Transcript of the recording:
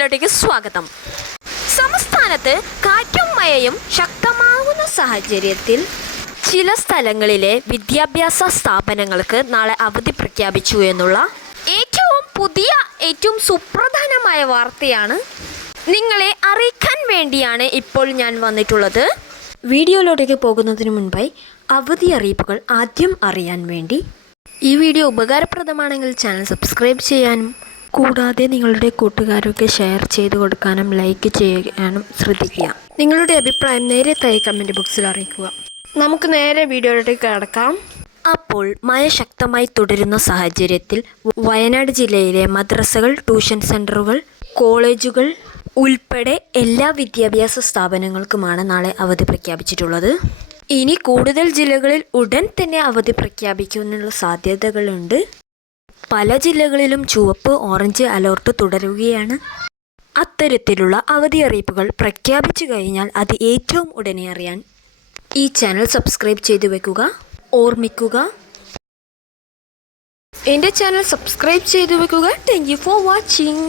വീഡിയോയിലേക്ക് സ്വാഗതം. സംസ്ഥാനത്ത് കാറ്റും മഴയും ശക്തമാകുന്ന സാഹചര്യത്തിൽ ചില സ്ഥലങ്ങളിലെ വിദ്യാഭ്യാസ സ്ഥാപനങ്ങൾക്ക് നാളെ അവധി പ്രഖ്യാപിച്ചു എന്നുള്ള ഏറ്റവും സുപ്രധാനമായ വാർത്തയാണ് നിങ്ങളെ അറിയിക്കാൻ വേണ്ടിയാണ് ഇപ്പോൾ ഞാൻ വന്നിട്ടുള്ളത്. വീഡിയോയിലേക്ക് പോകുന്നതിന് മുൻപായി അവധി അറിയിപ്പുകൾ ആദ്യം അറിയാൻ വേണ്ടി ഈ വീഡിയോ ഉപകാരപ്രദമാണെങ്കിൽ ചാനൽ സബ്സ്ക്രൈബ് ചെയ്യാനും കൂടാതെ നിങ്ങളുടെ കൂട്ടുകാരൊക്കെ ഷെയർ ചെയ്ത് കൊടുക്കാനും ലൈക്ക് ചെയ്യാനും ശ്രദ്ധിക്കുക. നിങ്ങളുടെ അഭിപ്രായം നേരത്തെ കമൻറ്റ് ബോക്സിൽ അറിയിക്കുക. നമുക്ക് നേരെ വീഡിയോയിലേക്ക് കടക്കാം. അപ്പോൾ മഴ ശക്തമായി തുടരുന്ന സാഹചര്യത്തിൽ വയനാട് ജില്ലയിലെ മദ്രസകൾ, ട്യൂഷൻ സെൻ്ററുകൾ, കോളേജുകൾ ഉൾപ്പെടെ എല്ലാ വിദ്യാഭ്യാസ സ്ഥാപനങ്ങൾക്കുമാണ് നാളെ അവധി പ്രഖ്യാപിച്ചിട്ടുള്ളത്. ഇനി കൂടുതൽ ജില്ലകളിൽ ഉടൻ തന്നെ അവധി പ്രഖ്യാപിക്കാനുള്ള സാധ്യതകളുണ്ട്. പല ജില്ലകളിലും ചുവപ്പ്, ഓറഞ്ച് അലർട്ട് തുടരുകയാണ്. അത്തരത്തിലുള്ള അവധി അറിയിപ്പുകൾ പ്രഖ്യാപിച്ചു കഴിഞ്ഞാൽ അത് ഏറ്റവും ഉടനെ അറിയാൻ ഈ ചാനൽ സബ്സ്ക്രൈബ് ചെയ്തു വെക്കുക. ഓർമ്മിക്കുക, എൻ്റെ ചാനൽ സബ്സ്ക്രൈബ് ചെയ്തു വെക്കുക. Thank you for watching.